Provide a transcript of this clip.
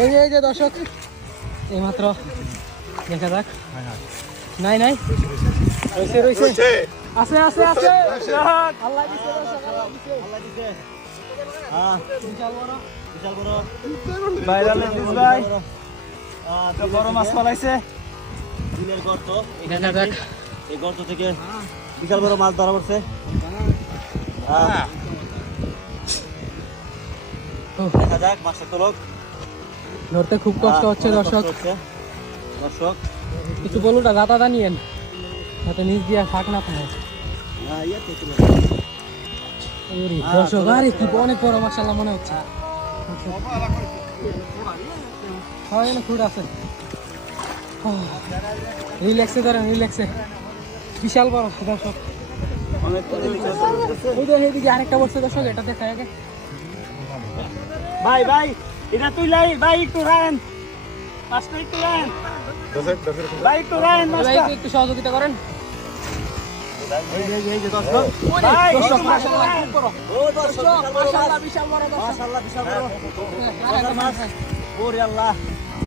এই যে দর্শক এইমাত্র দেখা যাক। নাই নাই রয়েছে আছে আছে আছে আল্লাহ দিছে দর্শক, আল্লাহ দিছে। বিশাল বড় ভাইরাল লেডিস ভাই তো বড় মাছ পালাইছে দিনের গর্ত। এখানে দেখ এই গর্ত থেকে বিশাল বড় মাছ ধরা পড়ছে। দেখা যাক মাছটা তোলক। ধরতে খুব কষ্ট হচ্ছে দর্শক। কিছু বলুন না, গাতাটা নিয়েন যাতে নিচ দিয়ে ফাঁক না পায়। দর্শক আরে কি অনেক বড় মাশাআল্লাহ মনে হচ্ছে। ফুট আছে, রিল্যাক্সে ধরেন, রিল্যাক্সে। বিশাল বড় দর্শক। এইদিকে আরেকটা বসছে দর্শক, এটা দেখা আগে। ভাই ভাই এটা তুই লাই ভাই, একটু রান মাছটা, একটু রান ভাই, একটু রান মাছটা, একটু সহযোগিতা করেন। এই যে দর্শক ভাই মাশাআল্লাহ খুব বড়। ও দর্শক মাশাআল্লাহ বিশাল বড়, মাশাআল্লাহ বিশাল বড় মাছ। ওরে আল্লাহ